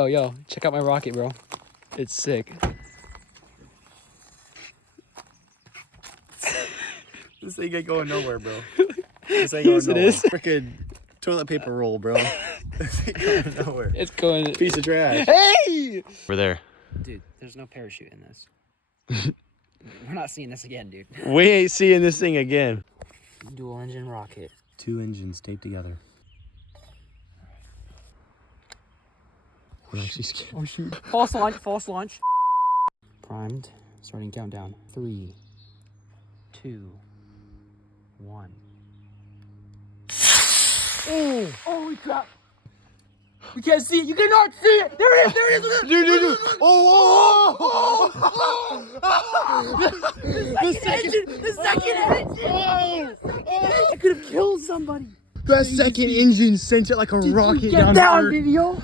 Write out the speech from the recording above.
Oh, yo, check out my rocket, bro. It's sick. This thing ain't going nowhere, bro. This ain't going nowhere. Freaking toilet paper roll, bro. This ain't going nowhere. It's going. Piece of trash. Hey! We're there. Dude, there's no parachute in this. We're not seeing this again, dude. We ain't seeing this thing again. Dual engine rocket. 2 engines taped together. I'm actually scared. Oh shoot. False launch, false launch. Primed. Starting countdown. 3, 2, 1. Oh! Holy crap! You can't see it! You cannot see it! There it is! There it is! Dude. Oh! The second engine! I could have killed somebody! That second engine sent it like a rocket Get down down, Earth. video!